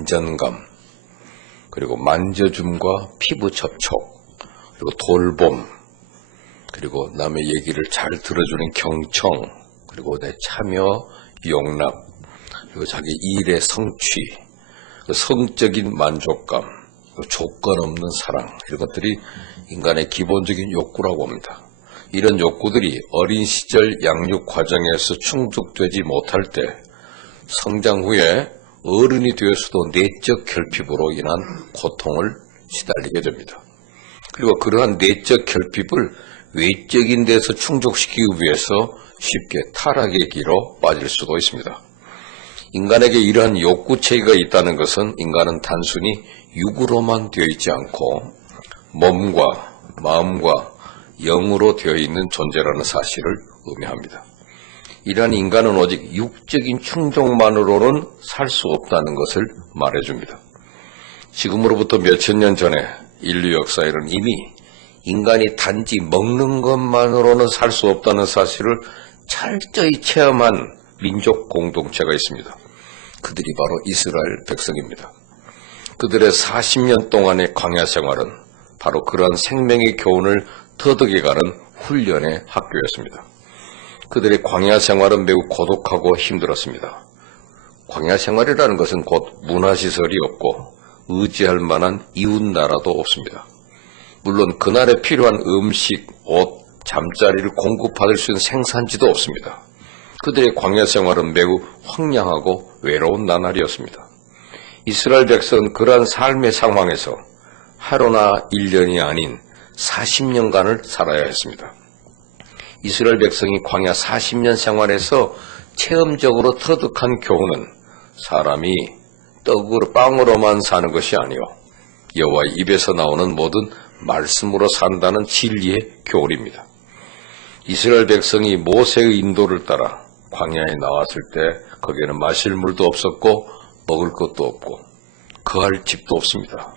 안전감, 그리고 만져줌과 피부 접촉, 그리고 돌봄, 그리고 남의 얘기를 잘 들어주는 경청, 그리고 내 참여, 용납, 그리고 자기 일의 성취, 성적인 만족감, 조건 없는 사랑, 이런 것들이 인간의 기본적인 욕구라고 합니다. 이런 욕구들이 어린 시절 양육 과정에서 충족되지 못할 때 성장 후에 어른이 되어서도 내적 결핍으로 인한 고통을 시달리게 됩니다. 그리고 그러한 내적 결핍을 외적인 데서 충족시키기 위해서 쉽게 타락의 길로 빠질 수도 있습니다. 인간에게 이러한 욕구체계가 있다는 것은 인간은 단순히 육으로만 되어 있지 않고 몸과 마음과 영으로 되어 있는 존재라는 사실을 의미합니다. 이러한 인간은 오직 육적인 충족만으로는 살 수 없다는 것을 말해줍니다. 지금으로부터 몇천 년 전에 인류 역사에는 이미 인간이 단지 먹는 것만으로는 살 수 없다는 사실을 철저히 체험한 민족 공동체가 있습니다. 그들이 바로 이스라엘 백성입니다. 그들의 40년 동안의 광야 생활은 바로 그러한 생명의 교훈을 터득해가는 훈련의 학교였습니다. 그들의 광야 생활은 매우 고독하고 힘들었습니다. 광야 생활이라는 것은 곧 문화시설이 없고 의지할 만한 이웃나라도 없습니다. 물론 그날에 필요한 음식, 옷, 잠자리를 공급받을 수 있는 생산지도 없습니다. 그들의 광야 생활은 매우 황량하고 외로운 나날이었습니다. 이스라엘 백성은 그러한 삶의 상황에서 하루나 1년이 아닌 40년간을 살아야 했습니다. 이스라엘 백성이 광야 40년 생활에서 체험적으로 터득한 교훈은 사람이 떡으로 빵으로만 사는 것이 아니요 여호와의 입에서 나오는 모든 말씀으로 산다는 진리의 교훈입니다. 이스라엘 백성이 모세의 인도를 따라 광야에 나왔을 때 거기에는 마실 물도 없었고 먹을 것도 없고 거할 집도 없습니다.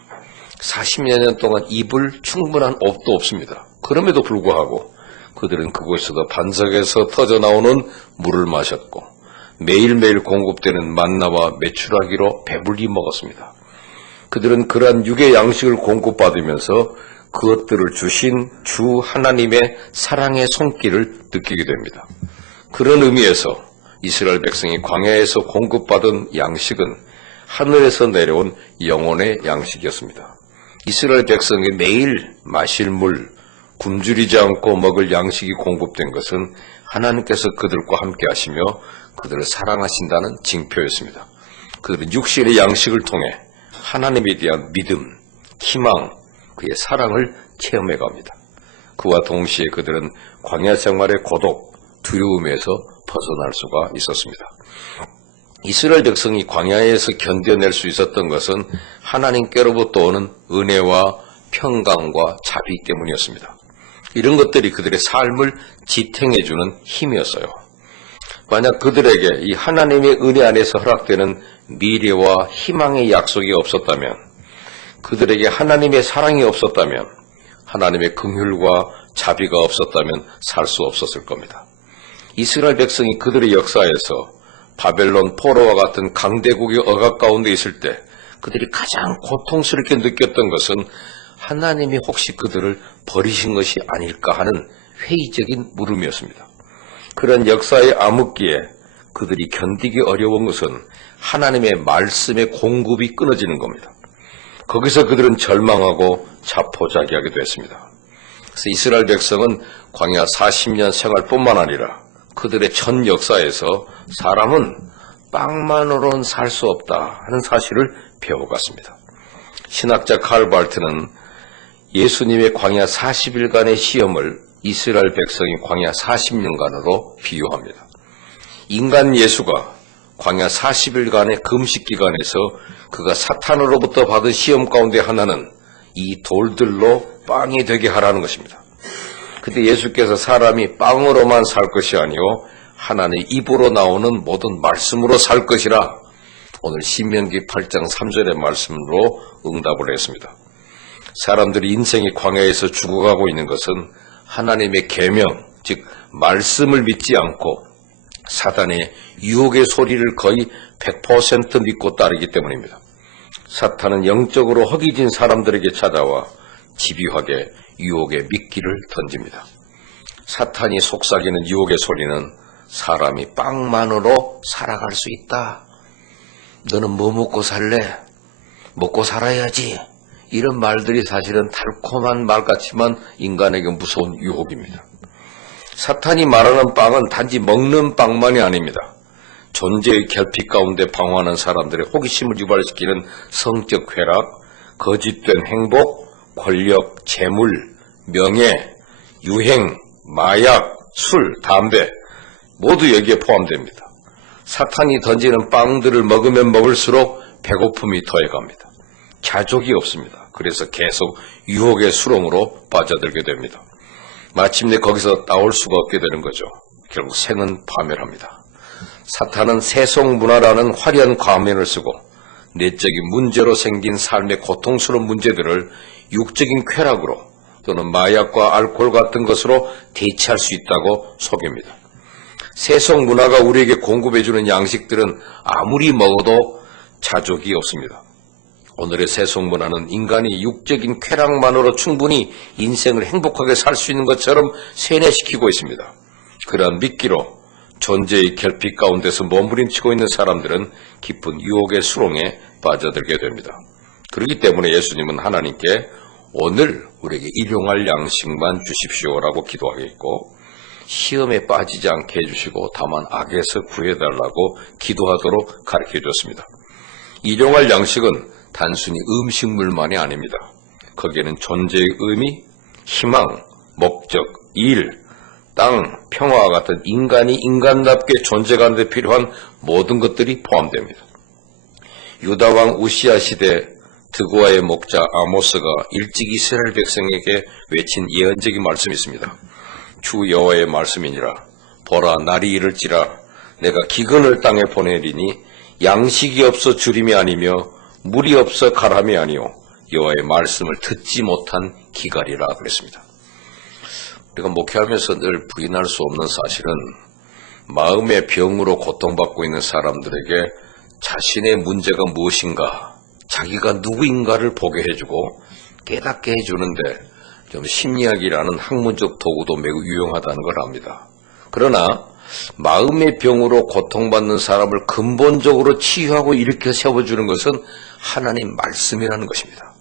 40여 년 동안 입을 충분한 옷도 없습니다. 그럼에도 불구하고 그들은 그곳에서 반석에서 터져나오는 물을 마셨고 매일매일 공급되는 만나와 메추라기로 배불리 먹었습니다. 그들은 그러한 육의 양식을 공급받으면서 그것들을 주신 주 하나님의 사랑의 손길을 느끼게 됩니다. 그런 의미에서 이스라엘 백성이 광야에서 공급받은 양식은 하늘에서 내려온 영혼의 양식이었습니다. 이스라엘 백성이 매일 마실 물, 굶주리지 않고 먹을 양식이 공급된 것은 하나님께서 그들과 함께 하시며 그들을 사랑하신다는 징표였습니다. 그들은 육신의 양식을 통해 하나님에 대한 믿음, 희망, 그의 사랑을 체험해 갑니다. 그와 동시에 그들은 광야 생활의 고독, 두려움에서 벗어날 수가 있었습니다. 이스라엘 백성이 광야에서 견뎌낼 수 있었던 것은 하나님께로부터 오는 은혜와 평강과 자비 때문이었습니다. 이런 것들이 그들의 삶을 지탱해주는 힘이었어요. 만약 그들에게 이 하나님의 은혜 안에서 허락되는 미래와 희망의 약속이 없었다면, 그들에게 하나님의 사랑이 없었다면, 하나님의 긍휼과 자비가 없었다면 살 수 없었을 겁니다. 이스라엘 백성이 그들의 역사에서 바벨론 포로와 같은 강대국의 억압 가운데 있을 때 그들이 가장 고통스럽게 느꼈던 것은 하나님이 혹시 그들을 버리신 것이 아닐까 하는 회의적인 물음이었습니다. 그런 역사의 암흑기에 그들이 견디기 어려운 것은 하나님의 말씀의 공급이 끊어지는 겁니다. 거기서 그들은 절망하고 자포자기하게 됐습니다. 그래서 이스라엘 백성은 광야 40년 생활뿐만 아니라 그들의 전 역사에서 사람은 빵만으로는 살 수 없다 하는 사실을 배워갔습니다. 신학자 칼 발트는 예수님의 광야 40일간의 시험을 이스라엘 백성이 광야 40년간으로 비유합니다. 인간 예수가 광야 40일간의 금식 기간에서 그가 사탄으로부터 받은 시험 가운데 하나는 이 돌들로 빵이 되게 하라는 것입니다. 근데 예수께서 사람이 빵으로만 살 것이 아니요 하나님의 입으로 나오는 모든 말씀으로 살 것이라 오늘 신명기 8장 3절의 말씀으로 응답을 했습니다. 사람들이 인생의 광야에서 죽어가고 있는 것은 하나님의 계명, 즉 말씀을 믿지 않고 사단의 유혹의 소리를 거의 100% 믿고 따르기 때문입니다. 사탄은 영적으로 허기진 사람들에게 찾아와 집요하게 유혹의 미끼를 던집니다. 사탄이 속삭이는 유혹의 소리는 사람이 빵만으로 살아갈 수 있다. 너는 뭐 먹고 살래? 먹고 살아야지. 이런 말들이 사실은 달콤한 말 같지만 인간에게 무서운 유혹입니다. 사탄이 말하는 빵은 단지 먹는 빵만이 아닙니다. 존재의 결핍 가운데 방황하는 사람들의 호기심을 유발시키는 성적 쾌락, 거짓된 행복, 권력, 재물, 명예, 유행, 마약, 술, 담배 모두 여기에 포함됩니다. 사탄이 던지는 빵들을 먹으면 먹을수록 배고픔이 더해갑니다. 자족이 없습니다. 그래서 계속 유혹의 수렁으로 빠져들게 됩니다. 마침내 거기서 나올 수가 없게 되는 거죠. 결국 생은 파멸합니다. 사탄은 세속문화라는 화려한 가면을 쓰고 내적인 문제로 생긴 삶의 고통스러운 문제들을 육적인 쾌락으로 또는 마약과 알코올 같은 것으로 대체할 수 있다고 속입니다. 세속문화가 우리에게 공급해주는 양식들은 아무리 먹어도 자족이 없습니다. 오늘의 세속문화는 인간이 육적인 쾌락만으로 충분히 인생을 행복하게 살 수 있는 것처럼 세뇌시키고 있습니다. 그러한 미끼로 존재의 결핍 가운데서 몸부림치고 있는 사람들은 깊은 유혹의 수렁에 빠져들게 됩니다. 그렇기 때문에 예수님은 하나님께 오늘 우리에게 일용할 양식만 주십시오라고 기도하겠고 시험에 빠지지 않게 해주시고 다만 악에서 구해달라고 기도하도록 가르쳐 주었습니다. 일용할 양식은 단순히 음식물만이 아닙니다. 거기에는 존재의 의미, 희망, 목적, 일, 땅, 평화와 같은 인간이 인간답게 존재하는 데 필요한 모든 것들이 포함됩니다. 유다왕 우시야 시대 드고아의 목자 아모스가 일찍 이스라엘 백성에게 외친 예언적인 말씀이 있습니다. 주 여호와의 말씀이니라. 보라, 날이 이를지라. 내가 기근을 땅에 보내리니 양식이 없어 주림이 아니며 물이 없어 가람이 아니요 여호와의 말씀을 듣지 못한 기갈이라 그랬습니다. 우리가 목회하면서 늘 부인할 수 없는 사실은 마음의 병으로 고통받고 있는 사람들에게 자신의 문제가 무엇인가, 자기가 누구인가를 보게 해주고 깨닫게 해주는데 좀 심리학이라는 학문적 도구도 매우 유용하다는 걸 압니다. 그러나 마음의 병으로 고통받는 사람을 근본적으로 치유하고 일으켜 세워주는 것은 하나님 말씀이라는 것입니다.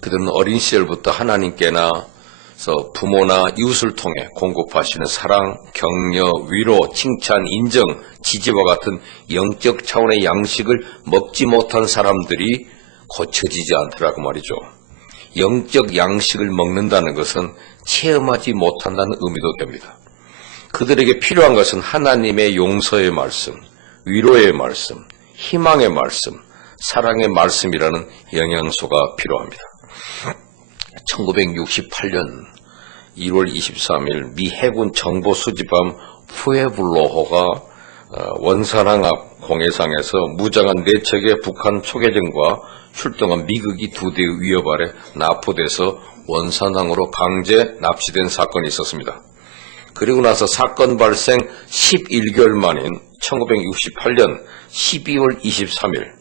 그들은 어린 시절부터 하나님께나 부모나 이웃을 통해 공급하시는 사랑, 격려, 위로, 칭찬, 인정, 지지와 같은 영적 차원의 양식을 먹지 못한 사람들이 고쳐지지 않더라고 말이죠. 영적 양식을 먹는다는 것은 체험하지 못한다는 의미도 됩니다. 그들에게 필요한 것은 하나님의 용서의 말씀, 위로의 말씀, 희망의 말씀, 사랑의 말씀이라는 영양소가 필요합니다. 1968년 1월 23일 미 해군 정보 수집함 푸에블로호가 원산항 앞 공해상에서 무장한 4척의 북한 초계정과 출동한 미국이 2대의 위협 아래 납포돼서 원산항으로 강제 납치된 사건이 있었습니다. 그리고 나서 사건 발생 11개월 만인 1968년 12월 23일,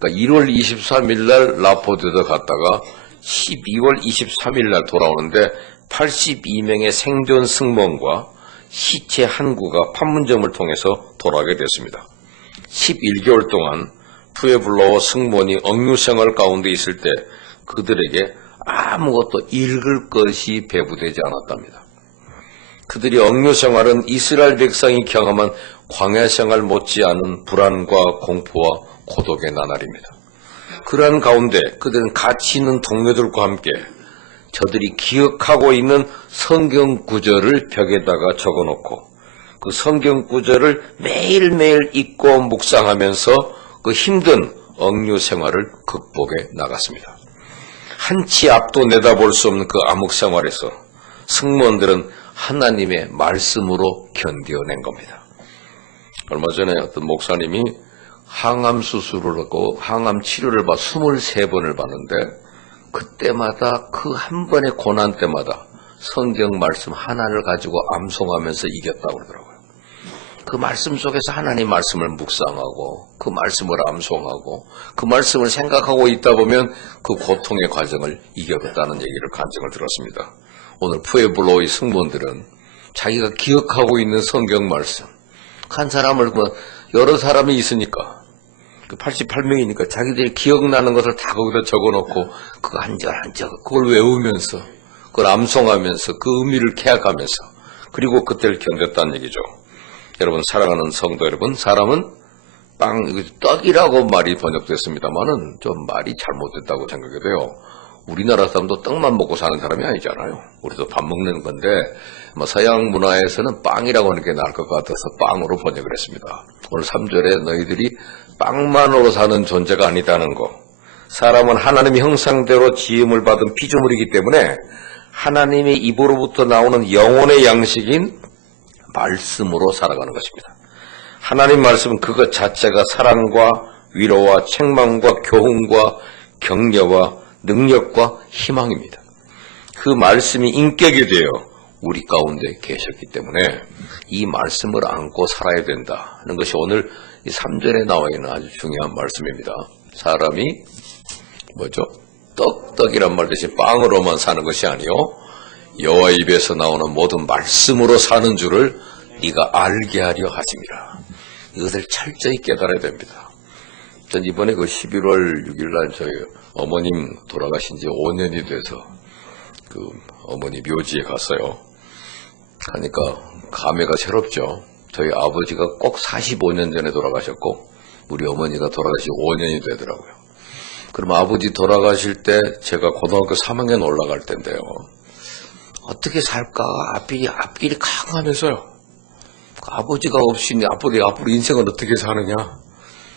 그러니까 1월 23일 날 납포되어 갔다가 12월 23일 날 돌아오는데 82명의 생존 승무원과 시체 한 구가 판문점을 통해서 돌아오게 됐습니다. 11개월 동안 푸에블로호 승무원이 억류 생활 가운데 있을 때 그들에게 아무것도 읽을 것이 배부되지 않았답니다. 그들이 억류 생활은 이스라엘 백성이 경험한 광야 생활 못지않은 불안과 공포와 고독의 나날입니다. 그러한 가운데 그들은 가치 있는 동료들과 함께 저들이 기억하고 있는 성경 구절을 벽에다가 적어놓고 그 성경 구절을 매일매일 읽고 묵상하면서 그 힘든 억류 생활을 극복해 나갔습니다. 한치 앞도 내다볼 수 없는 그 암흑 생활에서 승무원들은 하나님의 말씀으로 견뎌낸 겁니다. 얼마 전에 어떤 목사님이 항암 수술을 하고 항암 치료를 23번을 받는데 그때마다 그 한 번의 고난 때마다 성경 말씀 하나를 가지고 암송하면서 이겼다고 그러더라고요. 그 말씀 속에서 하나님 말씀을 묵상하고 그 말씀을 암송하고 그 말씀을 생각하고 있다 보면 그 고통의 과정을 이겨냈다는 얘기를 간증을 들었습니다. 오늘 푸에블로의 승무원들은 자기가 기억하고 있는 성경 말씀, 한 사람을 여러 사람이 있으니까 88명이니까 자기들이 기억나는 것을 다 거기다 적어놓고 그 한 절 한 절 그걸 외우면서 그걸 암송하면서 그 의미를 캐악하면서 그리고 그때를 견뎠다는 얘기죠. 여러분, 사랑하는 성도 여러분, 사람은 떡이라고 말이 번역됐습니다만은 좀 말이 잘못됐다고 생각이 돼요. 우리나라 사람도 떡만 먹고 사는 사람이 아니잖아요. 우리도 밥 먹는 건데 서양 문화에서는 빵이라고 하는 게 나을 것 같아서 빵으로 번역을 했습니다. 오늘 3절에 너희들이 빵만으로 사는 존재가 아니다는 거. 사람은 하나님의 형상대로 지음을 받은 피조물이기 때문에 하나님의 입으로부터 나오는 영혼의 양식인 말씀으로 살아가는 것입니다. 하나님 말씀은 그것 자체가 사랑과 위로와 책망과 교훈과 격려와 능력과 희망입니다. 그 말씀이 인격이 되어 우리 가운데 계셨기 때문에 이 말씀을 안고 살아야 된다는 것이 오늘 이 3절에 나와 있는 아주 중요한 말씀입니다. 사람이 뭐죠? 떡이란 말 대신 빵으로만 사는 것이 아니요 여호와 입에서 나오는 모든 말씀으로 사는 줄을 네가 알게 하려 하심이라. 이것을 철저히 깨달아야 됩니다. 전 이번에 그 11월 6일 날 저희 어머님 돌아가신 지 5년이 돼서 그 어머니 묘지에 갔어요. 가니까 감회가 새롭죠. 저희 아버지가 꼭 45년 전에 돌아가셨고 우리 어머니가 돌아가시 5년이 되더라고요. 그럼 아버지 돌아가실 때 제가 고등학교 3학년 올라갈 텐데요. 어떻게 살까 앞길이 캄캄해서요. 아버지가 없이 앞으로 인생을 어떻게 사느냐.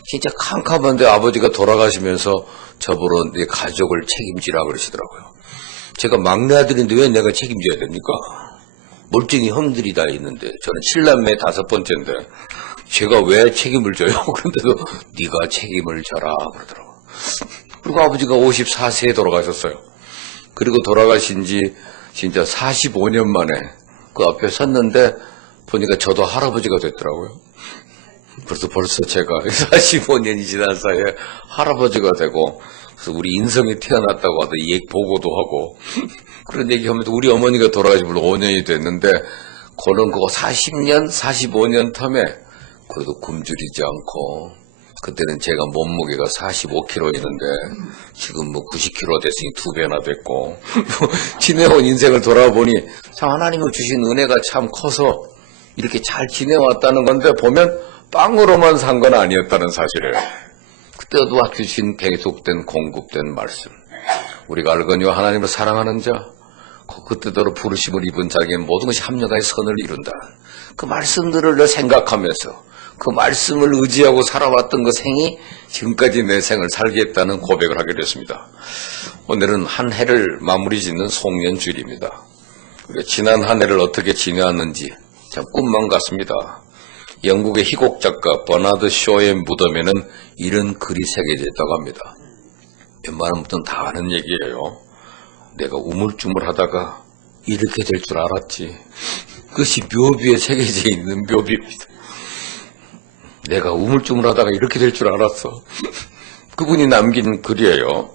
진짜 캄캄한데 아버지가 돌아가시면서 저보러 내 가족을 책임지라 그러시더라고요. 제가 막내 아들인데 왜 내가 책임져야 됩니까? 멀쩡히 형들이 다 있는데 저는 7남매 5번째인데 제가 왜 책임을 져요? 그런데도 네가 책임을 져라 그러더라고요. 그리고 아버지가 54세에 돌아가셨어요. 그리고 돌아가신 지 진짜 45년 만에 그 앞에 섰는데 보니까 저도 할아버지가 됐더라고요. 벌써 제가 45년이 지난 사이에 할아버지가 되고 그래서 우리 인성이 태어났다고 하더 이 얘기 보고도 하고 그런 얘기하면서 우리 어머니가 돌아가신 물론 5년이 됐는데 그는 그거 40년, 45년 텀에 그래도 굶주리지 않고 그때는 제가 몸무게가 45kg 있는데 지금 90kg 됐으니 2배나 됐고 지내온 인생을 돌아보니 참 하나님이 주신 은혜가 참 커서 이렇게 잘 지내왔다는 건데 보면 빵으로만 산 건 아니었다는 사실을 그때도 주신 계속된 공급된 말씀 우리가 알거니와 하나님을 사랑하는 자 그때대로 부르심을 입은 자에게 모든 것이 합력하여 선을 이룬다. 그 말씀들을 생각하면서 그 말씀을 의지하고 살아왔던 그 생이 지금까지 내 생을 살게 했다는 고백을 하게 됐습니다. 오늘은 한 해를 마무리 짓는 송년주일입니다. 지난 한 해를 어떻게 지내왔는지 참 꿈만 같습니다. 영국의 희곡 작가 버나드 쇼의 무덤에는 이런 글이 새겨져 있다고 합니다. 웬만한 분들은 다 아는 얘기예요. 내가 우물쭈물하다가 이렇게 될 줄 알았지. 그것이 묘비에 새겨져 있는 묘비입니다. 내가 우물쭈물하다가 이렇게 될 줄 알았어. 그분이 남긴 글이에요.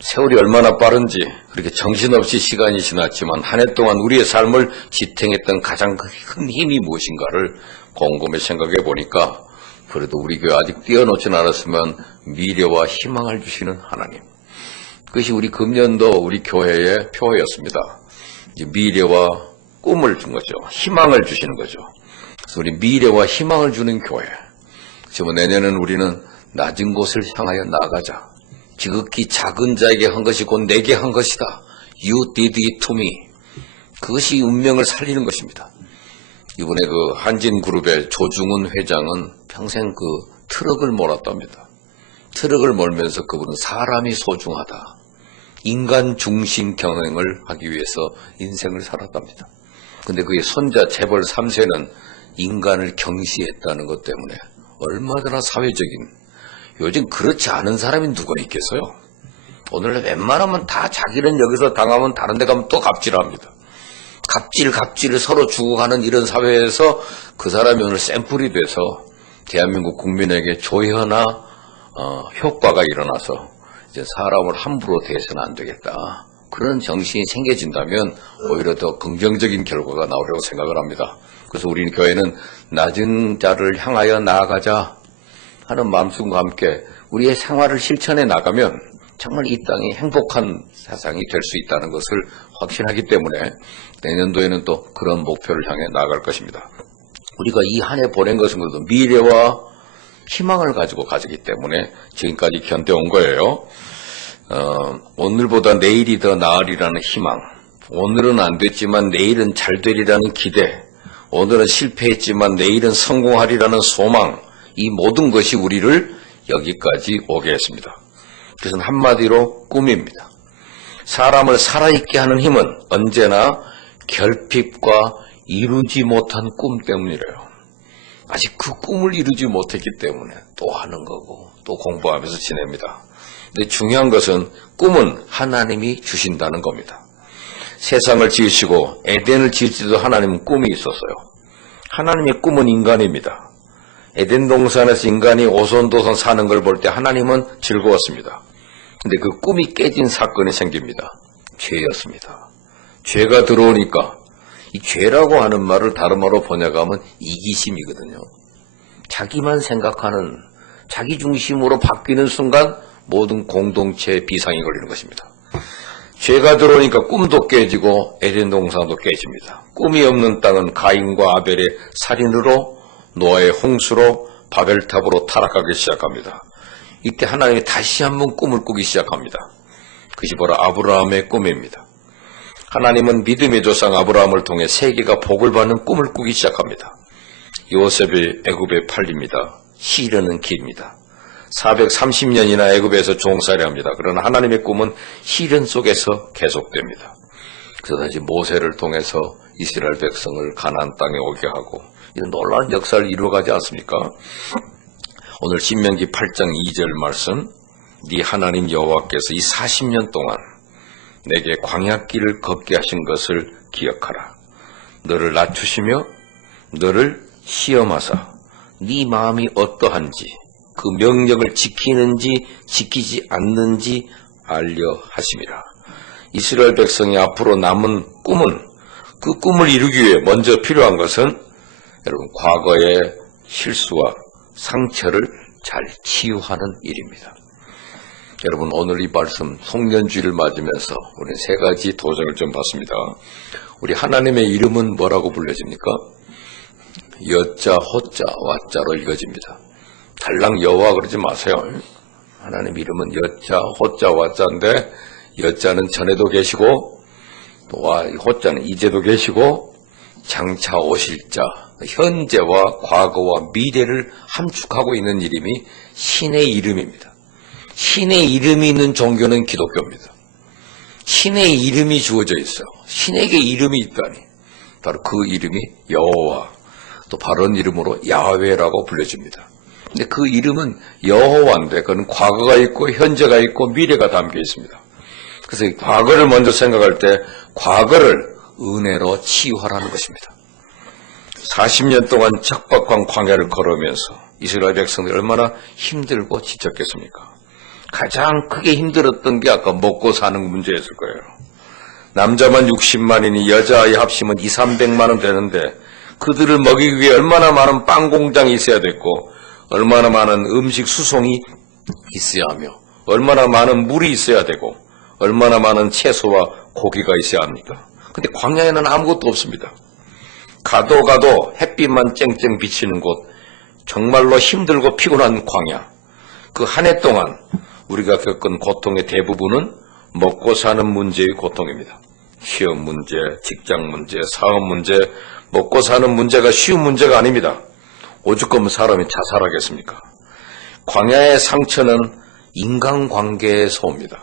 세월이 얼마나 빠른지 그렇게 정신없이 시간이 지났지만 한 해 동안 우리의 삶을 지탱했던 가장 큰 힘이 무엇인가를 곰곰이 생각해 보니까 그래도 우리 교회 아직 띄워놓지는 않았으면 미래와 희망을 주시는 하나님. 그것이 우리 금년도 우리 교회의 표어였습니다. 이제 미래와 꿈을 준 거죠. 희망을 주시는 거죠. 그래서 우리 미래와 희망을 주는 교회. 그래서 내년은 우리는 낮은 곳을 향하여 나아가자. 지극히 작은 자에게 한 것이 곧 내게 한 것이다. You did it to me. 그것이 운명을 살리는 것입니다. 이번에 그 한진그룹의 조중훈 회장은 평생 그 트럭을 몰았답니다. 트럭을 몰면서 그분은 사람이 소중하다. 인간 중심 경영을 하기 위해서 인생을 살았답니다. 근데 그의 손자 재벌 3세는 인간을 경시했다는 것 때문에 얼마나 사회적인 요즘 그렇지 않은 사람이 누가 있겠어요? 오늘 웬만하면 다 자기는 여기서 당하면 다른 데 가면 또 갑질합니다. 갑질을 서로 주고가는 이런 사회에서 그 사람이 오늘 샘플이 돼서 대한민국 국민에게 조현아 효과가 일어나서 이제 사람을 함부로 대해서는 안 되겠다. 그런 정신이 생겨진다면 오히려 더 긍정적인 결과가 나오려고 생각을 합니다. 그래서 우리 교회는 낮은 자를 향하여 나아가자 하는 마음씀과 함께 우리의 생활을 실천해 나가면 정말 이 땅이 행복한 세상이 될 수 있다는 것을 확신하기 때문에 내년도에는 또 그런 목표를 향해 나아갈 것입니다. 우리가 이 한 해 보낸 것은 그래도 미래와 희망을 가지고 가지기 때문에 지금까지 견뎌온 거예요. 오늘보다 내일이 더 나으리라는 희망, 오늘은 안 됐지만 내일은 잘 되리라는 기대, 오늘은 실패했지만 내일은 성공하리라는 소망, 이 모든 것이 우리를 여기까지 오게 했습니다. 그것은 한마디로 꿈입니다. 사람을 살아있게 하는 힘은 언제나 결핍과 이루지 못한 꿈 때문이래요. 아직 그 꿈을 이루지 못했기 때문에 또 하는 거고 또 공부하면서 지냅니다. 근데 중요한 것은 꿈은 하나님이 주신다는 겁니다. 세상을 지으시고 에덴을 지을 때도 하나님은 꿈이 있었어요. 하나님의 꿈은 인간입니다. 에덴 동산에서 인간이 오손도손 사는 걸 볼 때 하나님은 즐거웠습니다. 근데 그 꿈이 깨진 사건이 생깁니다. 죄였습니다. 죄가 들어오니까 이 죄라고 하는 말을 다른 말로 번역하면 이기심이거든요. 자기만 생각하는 자기 중심으로 바뀌는 순간 모든 공동체에 비상이 걸리는 것입니다. 죄가 들어오니까 꿈도 깨지고 에덴 동산도 깨집니다. 꿈이 없는 땅은 가인과 아벨의 살인으로 노아의 홍수로 바벨탑으로 타락하기 시작합니다. 이때 하나님이 다시 한번 꿈을 꾸기 시작합니다. 그것이 바로 아브라함의 꿈입니다. 하나님은 믿음의 조상 아브라함을 통해 세계가 복을 받는 꿈을 꾸기 시작합니다. 요셉이 애굽에 팔립니다. 시련은 깁니다. 430년이나 애굽에서 종살이합니다. 그러나 하나님의 꿈은 시련 속에서 계속됩니다. 그래서 다시 모세를 통해서 이스라엘 백성을 가나안 땅에 오게 하고 이런 놀라운 역사를 이루어가지 않습니까? 오늘 신명기 8장 2절 말씀, 네 하나님 여호와께서 이 40년 동안 내게 광야길을 걷게 하신 것을 기억하라. 너를 낮추시며 너를 시험하사 네 마음이 어떠한지 그 명령을 지키는지 지키지 않는지 알려 하심이라. 이스라엘 백성이 앞으로 남은 꿈은 그 꿈을 이루기 위해 먼저 필요한 것은 여러분 과거의 실수와 상처를 잘 치유하는 일입니다. 여러분 오늘 이 말씀 송년주의를 맞으면서 우리 세 가지 도전을 좀 봤습니다. 우리 하나님의 이름은 뭐라고 불려집니까? 여자, 호자, 와자로 읽어집니다. 달랑 여호와 그러지 마세요. 하나님 이름은 여자, 호자, 와자인데 여자는 전에도 계시고 또 호자는 이제도 계시고 장차 오실 자, 현재와 과거와 미래를 함축하고 있는 이름이 신의 이름입니다. 신의 이름이 있는 종교는 기독교입니다. 신의 이름이 주어져 있어요. 신에게 이름이 있다니 바로 그 이름이 여호와, 또 바른 이름으로 야훼라고 불려집니다. 근데 그 이름은 여호와인데 그건 과거가 있고 현재가 있고 미래가 담겨 있습니다. 그래서 이 과거를 먼저 생각할 때 과거를 은혜로 치유하라는 것입니다. 40년 동안 척박한 광야를 걸으면서 이스라엘 백성들이 얼마나 힘들고 지쳤겠습니까? 가장 크게 힘들었던 게 아까 먹고 사는 문제였을 거예요. 남자만 60만이니 여자아이 합치면 200~300만 원 되는데 그들을 먹이기 위해 얼마나 많은 빵 공장이 있어야 됐고 얼마나 많은 음식 수송이 있어야 하며 얼마나 많은 물이 있어야 되고 얼마나 많은 채소와 고기가 있어야 합니까? 근데 광야에는 아무것도 없습니다. 가도 햇빛만 쨍쨍 비치는 곳, 정말로 힘들고 피곤한 광야. 그 한 해 동안 우리가 겪은 고통의 대부분은 먹고 사는 문제의 고통입니다. 시험 문제, 직장 문제, 사업 문제, 먹고 사는 문제가 쉬운 문제가 아닙니다. 오죽하면 사람이 자살하겠습니까? 광야의 상처는 인간관계에서 옵니다.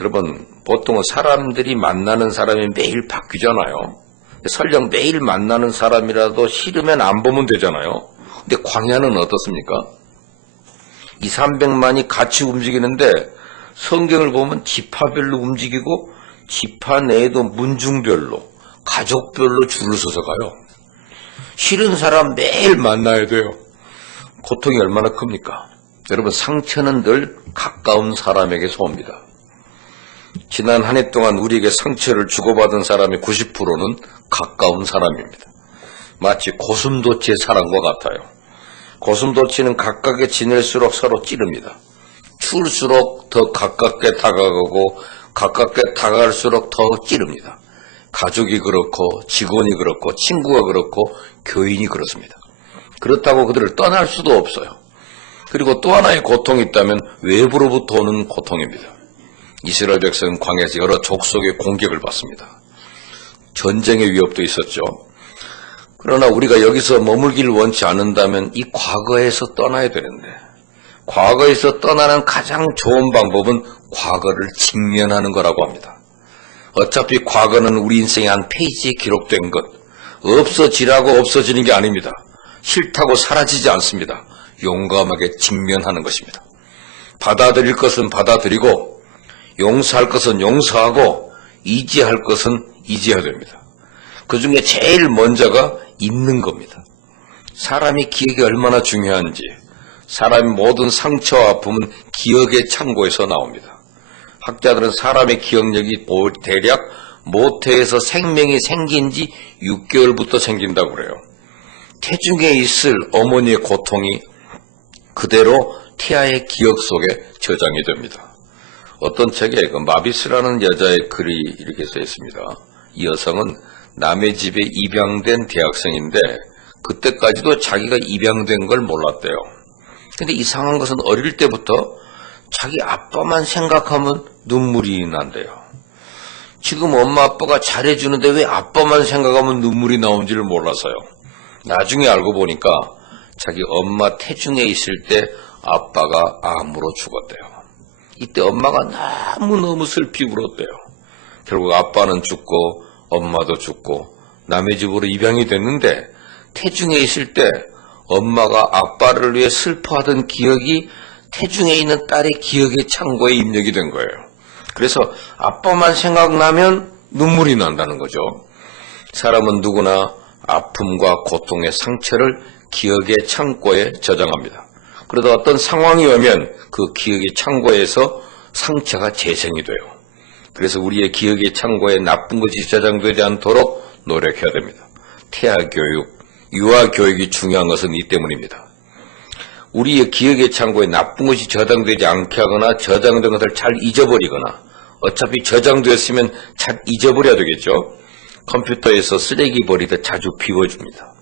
여러분, 보통은 사람들이 만나는 사람이 매일 바뀌잖아요. 설령 매일 만나는 사람이라도 싫으면 안 보면 되잖아요. 근데 광야는 어떻습니까? 200~300만이 같이 움직이는데 성경을 보면 지파별로 움직이고 지파 내에도 문중별로 가족별로 줄을 서서 가요. 싫은 사람 매일 만나야 돼요. 고통이 얼마나 큽니까? 여러분, 상처는 늘 가까운 사람에게서 옵니다. 지난 한 해 동안 우리에게 상처를 주고받은 사람의 90%는 가까운 사람입니다. 마치 고슴도치의 사랑과 같아요. 고슴도치는 가깝게 지낼수록 서로 찌릅니다. 추울수록 더 가깝게 다가가고 가깝게 다가갈수록 더 찌릅니다. 가족이 그렇고 직원이 그렇고 친구가 그렇고 교인이 그렇습니다. 그렇다고 그들을 떠날 수도 없어요. 그리고 또 하나의 고통이 있다면 외부로부터 오는 고통입니다. 이스라엘 백성은 광야에서 여러 족속의 공격을 받습니다. 전쟁의 위협도 있었죠. 그러나 우리가 여기서 머물기를 원치 않는다면 이 과거에서 떠나야 되는데, 과거에서 떠나는 가장 좋은 방법은 과거를 직면하는 거라고 합니다. 어차피 과거는 우리 인생의 한 페이지에 기록된 것, 없어지라고 없어지는 게 아닙니다. 싫다고 사라지지 않습니다. 용감하게 직면하는 것입니다. 받아들일 것은 받아들이고, 용서할 것은 용서하고, 이지할 것은 이지해야 됩니다. 그 중에 제일 먼저가 잊는 겁니다. 사람이 기억이 얼마나 중요한지, 사람의 모든 상처와 아픔은 기억의 창고에서 나옵니다. 학자들은 사람의 기억력이 대략 모태에서 생명이 생긴 지 6개월부터 생긴다고 그래요. 태중에 있을 어머니의 고통이 그대로 태아의 기억 속에 저장이 됩니다. 어떤 책에 마비스라는 여자의 글이 이렇게 써 있습니다. 이 여성은 남의 집에 입양된 대학생인데 그때까지도 자기가 입양된 걸 몰랐대요. 근데 이상한 것은 어릴 때부터 자기 아빠만 생각하면 눈물이 난대요. 지금 엄마 아빠가 잘해주는데 왜 아빠만 생각하면 눈물이 나온지를 몰라서요. 나중에 알고 보니까 자기 엄마 태중에 있을 때 아빠가 암으로 죽었대요. 이때 엄마가 너무너무 슬피 울었대요. 결국 아빠는 죽고 엄마도 죽고 남의 집으로 입양이 됐는데 태중에 있을 때 엄마가 아빠를 위해 슬퍼하던 기억이 태중에 있는 딸의 기억의 창고에 입력이 된 거예요. 그래서 아빠만 생각나면 눈물이 난다는 거죠. 사람은 누구나 아픔과 고통의 상처를 기억의 창고에 저장합니다. 그러다 어떤 상황이 오면 그 기억의 창고에서 상처가 재생이 돼요. 그래서 우리의 기억의 창고에 나쁜 것이 저장되지 않도록 노력해야 됩니다. 태아교육, 유아교육이 중요한 것은 이 때문입니다. 우리의 기억의 창고에 나쁜 것이 저장되지 않게 하거나 저장된 것을 잘 잊어버리거나, 어차피 저장되었으면 잘 잊어버려야 되겠죠. 컴퓨터에서 쓰레기 버리듯 자주 비워줍니다.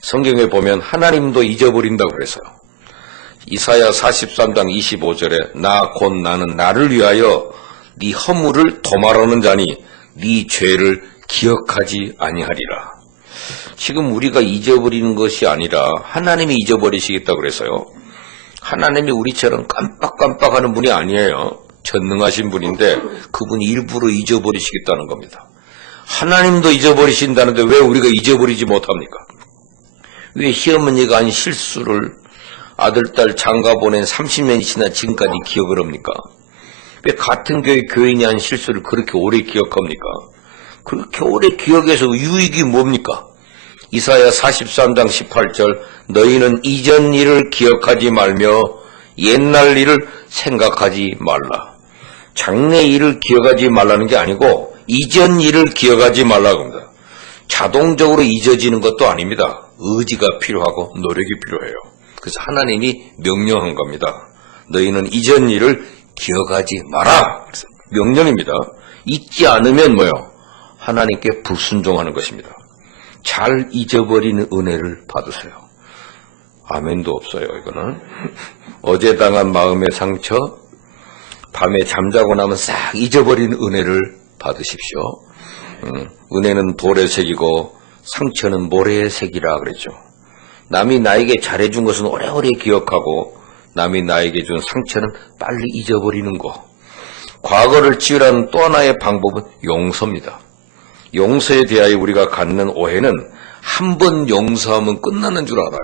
성경에 보면 하나님도 잊어버린다고 그래서요. 이사야 43장 25절에 나 곧 나는 나를 위하여 네 허물을 도말하는 자니 네 죄를 기억하지 아니하리라. 지금 우리가 잊어버리는 것이 아니라 하나님이 잊어버리시겠다고 그래서요. 하나님이 우리처럼 깜빡깜빡하는 분이 아니에요. 전능하신 분인데 그분이 일부러 잊어버리시겠다는 겁니다. 하나님도 잊어버리신다는데 왜 우리가 잊어버리지 못합니까? 왜 시어머니가 한 실수를 아들, 딸 장가 보낸 30년이 지나 지금까지 기억을 합니까? 왜 같은 교회 교인이 한 실수를 그렇게 오래 기억합니까? 그렇게 오래 기억해서 유익이 뭡니까? 이사야 43장 18절 너희는 이전 일을 기억하지 말며 옛날 일을 생각하지 말라. 장래 일을 기억하지 말라는 게 아니고 이전 일을 기억하지 말라고 합니다. 자동적으로 잊어지는 것도 아닙니다. 의지가 필요하고 노력이 필요해요. 그래서 하나님이 명령한 겁니다. 너희는 이전 일을 기억하지 마라. 그래서 명령입니다. 잊지 않으면 뭐요? 하나님께 불순종하는 것입니다. 잘 잊어버리는 은혜를 받으세요. 아멘도 없어요, 이거는. 어제 당한 마음의 상처, 밤에 잠자고 나면 싹 잊어버리는 은혜를 받으십시오. 은혜는 돌의 색이고 상처는 모래의 색이라 그랬죠. 남이 나에게 잘해준 것은 오래오래 기억하고 남이 나에게 준 상처는 빨리 잊어버리는 거. 과거를 지우라는 또 하나의 방법은 용서입니다. 용서에 대하여 우리가 갖는 오해는 한 번 용서하면 끝나는 줄 알아요.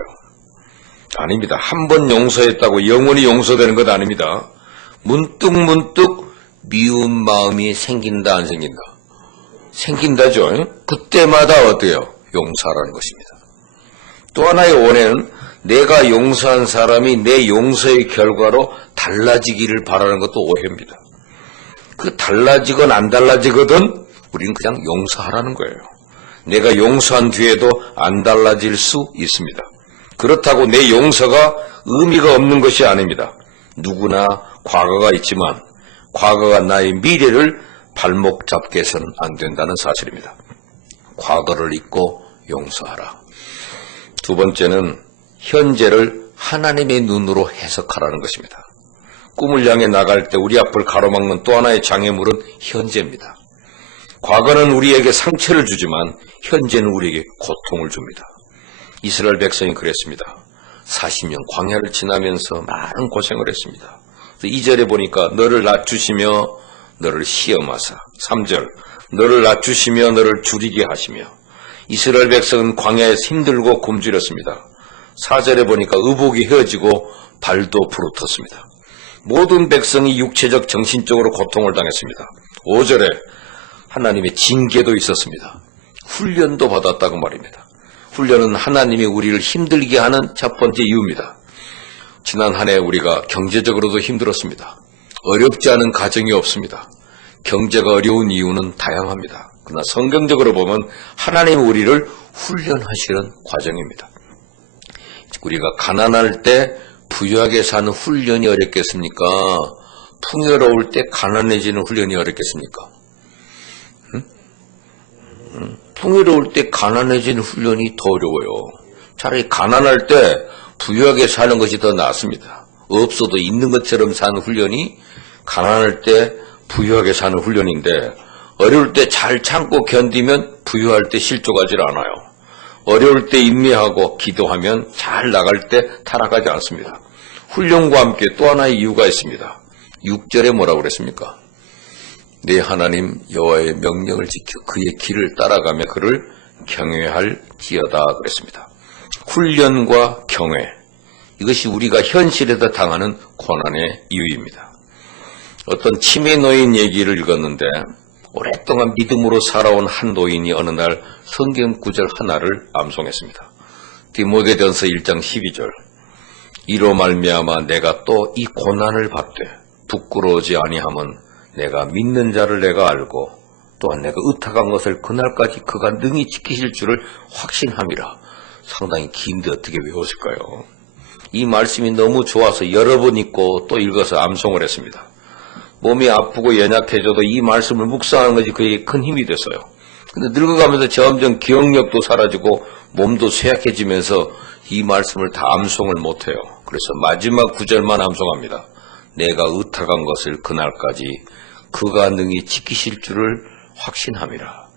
아닙니다. 한 번 용서했다고 영원히 용서되는 것 아닙니다. 문득 미운 마음이 생긴다 안 생긴다? 생긴다죠. 그때마다 어때요? 용서하라는 것입니다. 또 하나의 원해는 내가 용서한 사람이 내 용서의 결과로 달라지기를 바라는 것도 오해입니다. 그 달라지건 안 달라지거든 우리는 그냥 용서하라는 거예요. 내가 용서한 뒤에도 안 달라질 수 있습니다. 그렇다고 내 용서가 의미가 없는 것이 아닙니다. 누구나 과거가 있지만 과거가 나의 미래를 발목 잡게 해서는 안 된다는 사실입니다. 과거를 잊고 용서하라. 두 번째는 현재를 하나님의 눈으로 해석하라는 것입니다. 꿈을 향해 나갈 때 우리 앞을 가로막는 또 하나의 장애물은 현재입니다. 과거는 우리에게 상처를 주지만 현재는 우리에게 고통을 줍니다. 이스라엘 백성이 그랬습니다. 40년 광야를 지나면서 많은 고생을 했습니다. 2절에 보니까 너를 낮추시며 너를 시험하사 3절 너를 낮추시며 너를 줄이게 하시며 이스라엘 백성은 광야에서 힘들고 굶주렸습니다. 4절에 보니까 의복이 헤어지고 발도 부르텄습니다. 모든 백성이 육체적 정신적으로 고통을 당했습니다. 5절에 하나님의 징계도 있었습니다. 훈련도 받았다고 말입니다. 훈련은 하나님이 우리를 힘들게 하는 첫 번째 이유입니다. 지난 한 해 우리가 경제적으로도 힘들었습니다. 어렵지 않은 가정이 없습니다. 경제가 어려운 이유는 다양합니다. 그러나 성경적으로 보면 하나님이 우리를 훈련하시는 과정입니다. 우리가 가난할 때 부유하게 사는 훈련이 어렵겠습니까? 풍요로울 때 가난해지는 훈련이 어렵겠습니까? 풍요로울 때 가난해지는 훈련이 더 어려워요. 차라리 가난할 때 부유하게 사는 것이 더 낫습니다. 없어도 있는 것처럼 사는 훈련이 가난할 때 부유하게 사는 훈련인데 어려울 때 잘 참고 견디면 부유할 때 실족하지 않아요. 어려울 때 인내하고 기도하면 잘 나갈 때 타락하지 않습니다. 훈련과 함께 또 하나의 이유가 있습니다. 6절에 뭐라고 그랬습니까? 내 하나님 여호와의 명령을 지켜 그의 길을 따라가며 그를 경외할지어다 그랬습니다. 훈련과 경외, 이것이 우리가 현실에서 당하는 고난의 이유입니다. 어떤 치매 노인 얘기를 읽었는데 오랫동안 믿음으로 살아온 한 노인이 어느 날 성경 구절 하나를 암송했습니다. 디모데전서 1장 12절 이로 말미암아 내가 또 이 고난을 받되 부끄러워지 아니함은 내가 믿는 자를 내가 알고 또한 내가 의탁한 것을 그날까지 그가 능히 지키실 줄을 확신함이라. 상당히 긴데 어떻게 외웠을까요? 이 말씀이 너무 좋아서 여러 번 읽고 또 읽어서 암송을 했습니다. 몸이 아프고 연약해져도 이 말씀을 묵상하는 것이 그에게 큰 힘이 됐어요. 근데 늙어가면서 점점 기억력도 사라지고 몸도 쇠약해지면서 이 말씀을 다 암송을 못해요. 그래서 마지막 구절만 암송합니다. 내가 의탁한 것을 그날까지 그가 능히 지키실 줄을 확신함이라.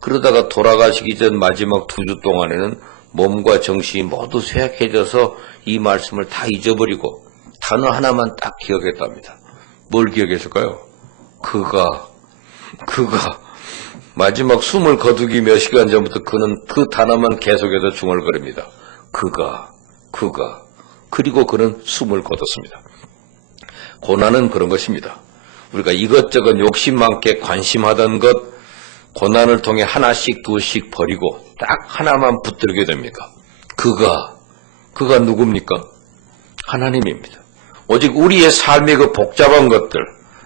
그러다가 돌아가시기 전 마지막 2주 동안에는 몸과 정신이 모두 쇠약해져서 이 말씀을 다 잊어버리고 단어 하나만 딱 기억했답니다. 뭘 기억했을까요? 그가 마지막 숨을 거두기 몇 시간 전부터 그는 그 단어만 계속해서 중얼거립니다. 그가 그리고 그는 숨을 거뒀습니다. 고난은 그런 것입니다. 우리가 이것저것 욕심 많게 관심하던 것 고난을 통해 하나씩 두씩 버리고 딱 하나만 붙들게 됩니까? 그가 누굽니까? 하나님입니다. 오직 우리의 삶의 그 복잡한 것들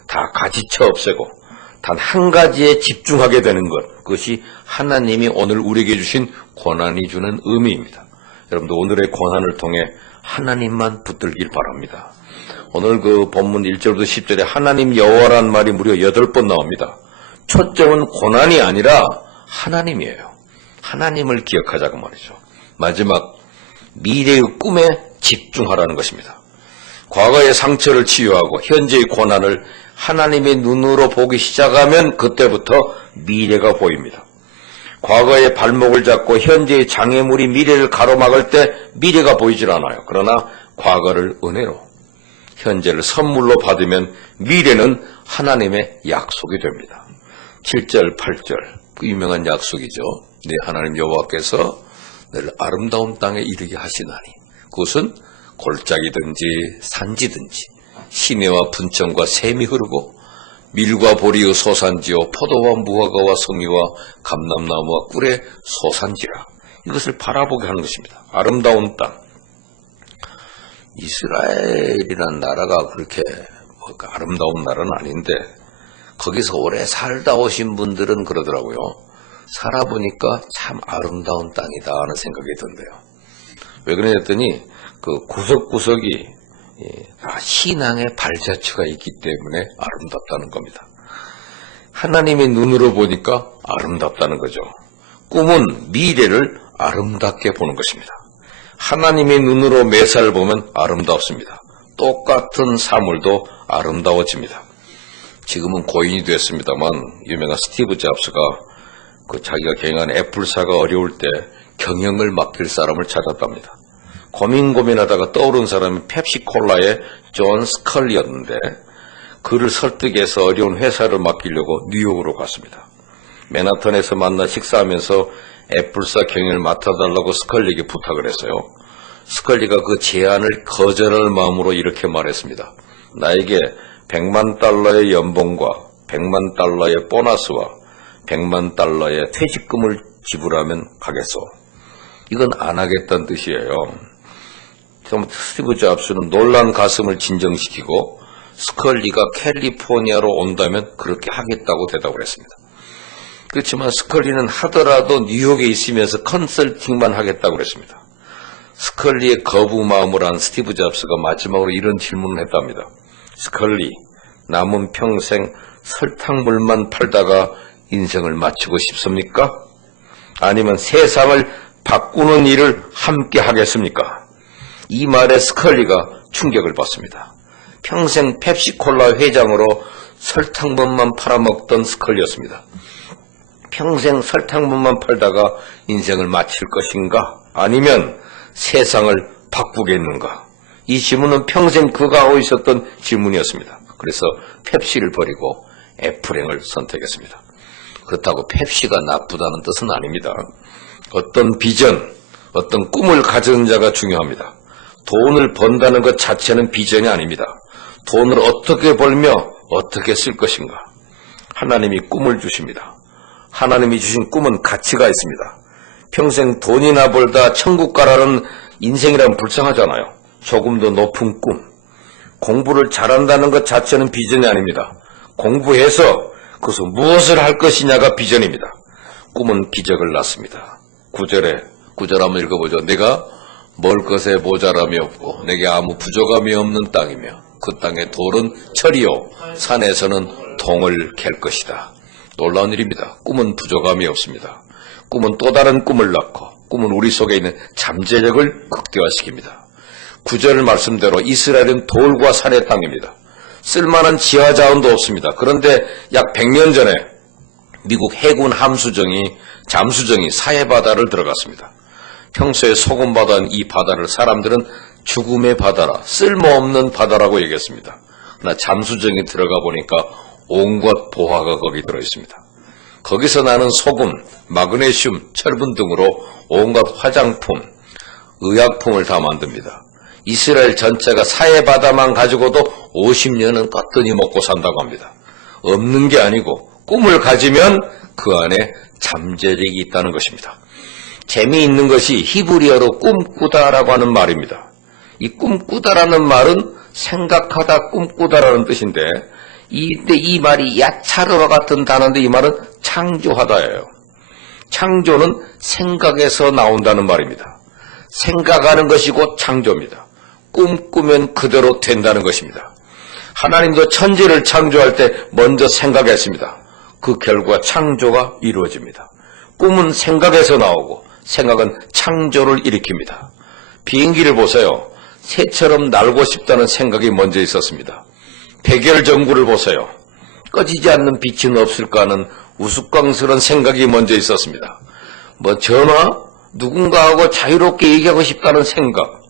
다 가지쳐 없애고 단 한 가지에 집중하게 되는 것, 그것이 하나님이 오늘 우리에게 주신 고난이 주는 의미입니다. 여러분들 오늘의 고난을 통해 하나님만 붙들길 바랍니다. 오늘 그 본문 1절부터 10절에 하나님 여호와라는 말이 무려 8번 나옵니다. 초점은 고난이 아니라 하나님이에요. 하나님을 기억하자고 말이죠. 마지막 미래의 꿈에 집중하라는 것입니다. 과거의 상처를 치유하고 현재의 고난을 하나님의 눈으로 보기 시작하면 그때부터 미래가 보입니다. 과거의 발목을 잡고 현재의 장애물이 미래를 가로막을 때 미래가 보이질 않아요. 그러나 과거를 은혜로, 현재를 선물로 받으면 미래는 하나님의 약속이 됩니다. 7절, 8절 그 유명한 약속이죠. 네 하나님 여호와께서 너를 아름다운 땅에 이르게 하시나니 그것은 골짜기든지 산지든지 시내와 분천과 샘이 흐르고 밀과 보리의 소산지요 포도와 무화과와 성미와 감람나무와 꿀의 소산지라. 이것을 바라보게 하는 것입니다. 아름다운 땅. 이스라엘이라는 나라가 그렇게 아름다운 나라는 아닌데 거기서 오래 살다 오신 분들은 그러더라고요. 살아보니까 참 아름다운 땅이다 하는 생각이 든대요. 왜 그러냐 했더니 그 구석구석이 다 신앙의 발자취가 있기 때문에 아름답다는 겁니다. 하나님의 눈으로 보니까 아름답다는 거죠. 꿈은 미래를 아름답게 보는 것입니다. 하나님의 눈으로 매사를 보면 아름답습니다. 똑같은 사물도 아름다워집니다. 지금은 고인이 됐습니다만 유명한 스티브 잡스가 그 자기가 경영한 애플사가 어려울 때 경영을 맡길 사람을 찾았답니다. 고민하다가 떠오른 사람이 펩시콜라의 존 스컬리였는데 그를 설득해서 어려운 회사를 맡기려고 뉴욕으로 갔습니다. 맨하탄에서 만나 식사하면서 애플사 경영을 맡아달라고 스컬리에게 부탁을 했어요. 스컬리가 그 제안을 거절할 마음으로 이렇게 말했습니다. 나에게 $1,000,000의 연봉과 $1,000,000의 보너스와 $1,000,000의 퇴직금을 지불하면 가겠소. 이건 안 하겠다는 뜻이에요. 스티브 잡스는 놀란 가슴을 진정시키고 스컬리가 캘리포니아로 온다면 그렇게 하겠다고 대답을 했습니다. 그렇지만 스컬리는 하더라도 뉴욕에 있으면서 컨설팅만 하겠다고 그랬습니다. 스컬리의 거부 마음을 안 스티브 잡스가 마지막으로 이런 질문을 했답니다. 스컬리, 남은 평생 설탕물만 팔다가 인생을 마치고 싶습니까? 아니면 세상을 바꾸는 일을 함께 하겠습니까? 이 말에 스컬리가 충격을 받습니다. 평생 펩시콜라 회장으로 설탕물만 팔아먹던 스컬리였습니다. 평생 설탕물만 팔다가 인생을 마칠 것인가? 아니면 세상을 바꾸겠는가? 이 질문은 평생 그가 하고 있었던 질문이었습니다. 그래서 펩시를 버리고 애플행을 선택했습니다. 그렇다고 펩시가 나쁘다는 뜻은 아닙니다. 어떤 비전, 어떤 꿈을 가진 자가 중요합니다. 돈을 번다는 것 자체는 비전이 아닙니다. 돈을 어떻게 벌며 어떻게 쓸 것인가? 하나님이 꿈을 주십니다. 하나님이 주신 꿈은 가치가 있습니다. 평생 돈이나 벌다 천국 가라는 인생이라면 불쌍하잖아요. 조금 더 높은 꿈. 공부를 잘한다는 것 자체는 비전이 아닙니다. 공부해서 그것을 무엇을 할 것이냐가 비전입니다. 꿈은 기적을 낳습니다. 9절 한번 읽어보죠. 내가 먹을 것에 모자람이 없고 내게 아무 부족함이 없는 땅이며 그 땅의 돌은 철이요 산에서는 동을 캘 것이다. 놀라운 일입니다. 꿈은 부족함이 없습니다. 꿈은 또 다른 꿈을 낳고 꿈은 우리 속에 있는 잠재력을 극대화시킵니다. 9절 말씀대로 이스라엘은 돌과 산의 땅입니다. 쓸만한 지하 자원도 없습니다. 그런데 약 100년 전에 미국 해군 잠수정이 사해바다를 들어갔습니다. 평소에 소금바다인 이 바다를 사람들은 죽음의 바다라, 쓸모없는 바다라고 얘기했습니다. 그러나 잠수정이 들어가 보니까 온갖 보화가 거기 들어있습니다. 거기서 나는 소금, 마그네슘, 철분 등으로 온갖 화장품, 의약품을 다 만듭니다. 이스라엘 전체가 사해바다만 가지고도 50년은 껏더니 먹고 산다고 합니다. 없는 게 아니고 꿈을 가지면 그 안에 잠재력이 있다는 것입니다. 재미있는 것이 히브리어로 꿈꾸다라고 하는 말입니다. 이 꿈꾸다라는 말은 생각하다, 꿈꾸다라는 뜻인데 이 말이 야차르와 같은 단어인데 이 말은 창조하다예요. 창조는 생각에서 나온다는 말입니다. 생각하는 것이 곧 창조입니다. 꿈꾸면 그대로 된다는 것입니다. 하나님도 천지를 창조할 때 먼저 생각했습니다. 그 결과 창조가 이루어집니다. 꿈은 생각에서 나오고 생각은 창조를 일으킵니다. 비행기를 보세요. 새처럼 날고 싶다는 생각이 먼저 있었습니다. 백열전구를 보세요. 꺼지지 않는 빛은 없을까 하는 우스꽝스러운 생각이 먼저 있었습니다. 전화? 누군가하고 자유롭게 얘기하고 싶다는 생각.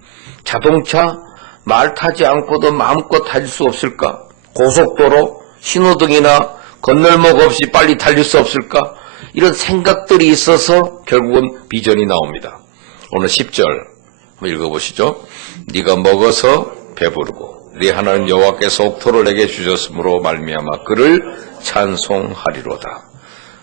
자동차? 말 타지 않고도 마음껏 달릴 수 없을까? 고속도로? 신호등이나 건널목 없이 빨리 달릴 수 없을까? 이런 생각들이 있어서 결국은 비전이 나옵니다. 오늘 10절 한번 읽어보시죠. 네가 먹어서 배부르고 네 하나님 여호와께서 옥토를 내게 주셨으므로 말미암아 그를 찬송하리로다.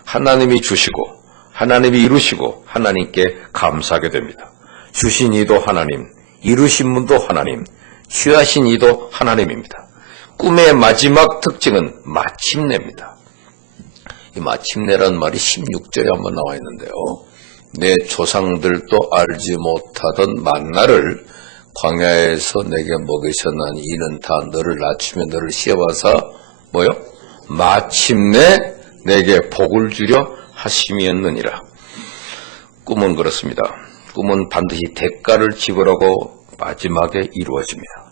하나님이 주시고 하나님이 이루시고 하나님께 감사하게 됩니다. 주신 이도 하나님, 이루신 분도 하나님, 취하신 이도 하나님입니다. 꿈의 마지막 특징은 마침내입니다. 이 마침내란 말이 16절에 한번 나와 있는데요. 내 조상들도 알지 못하던 만나를 광야에서 내게 먹이셨나니 이는 다 너를 낮추며 너를 씌워서 뭐요? 마침내 내게 복을 주려 하심이었느니라. 꿈은 그렇습니다. 꿈은 반드시 대가를 지불하고 마지막에 이루어집니다.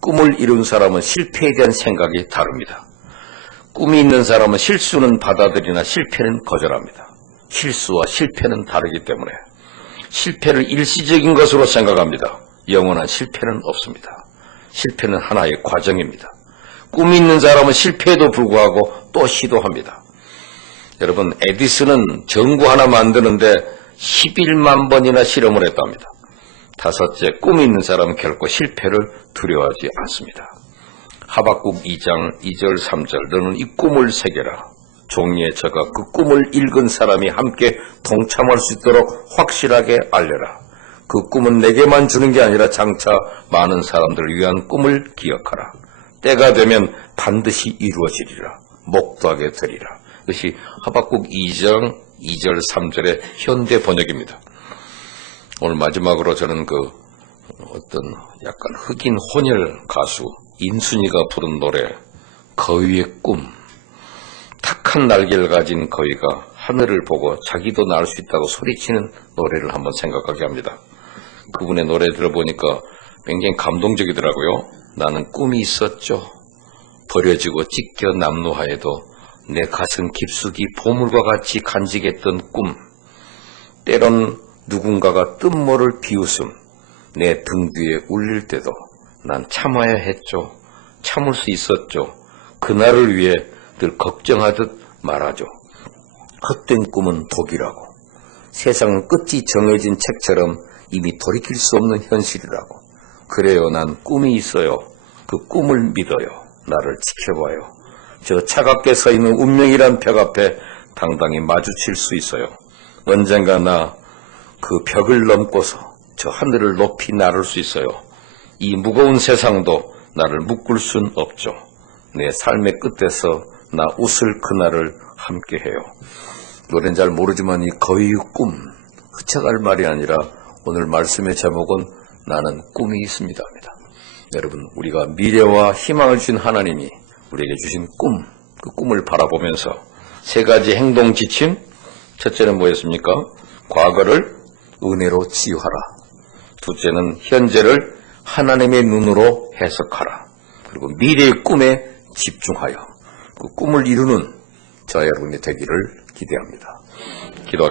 꿈을 이룬 사람은 실패에 대한 생각이 다릅니다. 꿈이 있는 사람은 실수는 받아들이나 실패는 거절합니다. 실수와 실패는 다르기 때문에 실패를 일시적인 것으로 생각합니다. 영원한 실패는 없습니다. 실패는 하나의 과정입니다. 꿈이 있는 사람은 실패에도 불구하고 또 시도합니다. 여러분, 에디슨은 전구 하나 만드는데 11만 번이나 실험을 했답니다. 다섯째, 꿈이 있는 사람은 결코 실패를 두려워하지 않습니다. 하박국 2장 2절 3절 너는 이 꿈을 새겨라. 종이에 적어 그 꿈을 읽은 사람이 함께 동참할 수 있도록 확실하게 알려라. 그 꿈은 내게만 주는 게 아니라 장차 많은 사람들을 위한 꿈을 기억하라. 때가 되면 반드시 이루어지리라. 목도하게 되리라. 이것이 하박국 2장 2절 3절의 현대 번역입니다. 오늘 마지막으로 저는 어떤 약간 흑인 혼혈 가수 인순이가 부른 노래 거위의 꿈, 탁한 날개를 가진 거위가 하늘을 보고 자기도 날 수 있다고 소리치는 노래를 한번 생각하게 합니다. 그분의 노래 들어보니까 굉장히 감동적이더라고요. 나는 꿈이 있었죠. 버려지고 찢겨 남루하에도 내 가슴 깊숙이 보물과 같이 간직했던 꿈. 때론 누군가가 뜬모를 비웃음 내 등 뒤에 울릴 때도 난 참아야 했죠. 참을 수 있었죠. 그날을 위해 늘 걱정하듯 말하죠. 헛된 꿈은 독이라고. 세상은 끝이 정해진 책처럼 이미 돌이킬 수 없는 현실이라고. 그래요, 난 꿈이 있어요. 그 꿈을 믿어요. 나를 지켜봐요. 저 차갑게 서 있는 운명이란 벽 앞에 당당히 마주칠 수 있어요. 언젠가 나 그 벽을 넘고서 저 하늘을 높이 나를 수 있어요. 이 무거운 세상도 나를 묶을 순 없죠. 내 삶의 끝에서 나 웃을 그날을 함께해요. 노래는 잘 모르지만 이 거위의 꿈, 흩쳐갈 말이 아니라 오늘 말씀의 제목은 나는 꿈이 있습니다입니다. 여러분, 우리가 미래와 희망을 주신 하나님이 우리에게 주신 꿈, 그 꿈을 바라보면서 세 가지 행동 지침. 첫째는 뭐였습니까? 과거를 은혜로 치유하라. 둘째는 현재를 하나님의 눈으로 해석하라. 그리고 미래의 꿈에 집중하여 그 꿈을 이루는 저와 여러분이 되기를 기대합니다. 기도하겠습니다.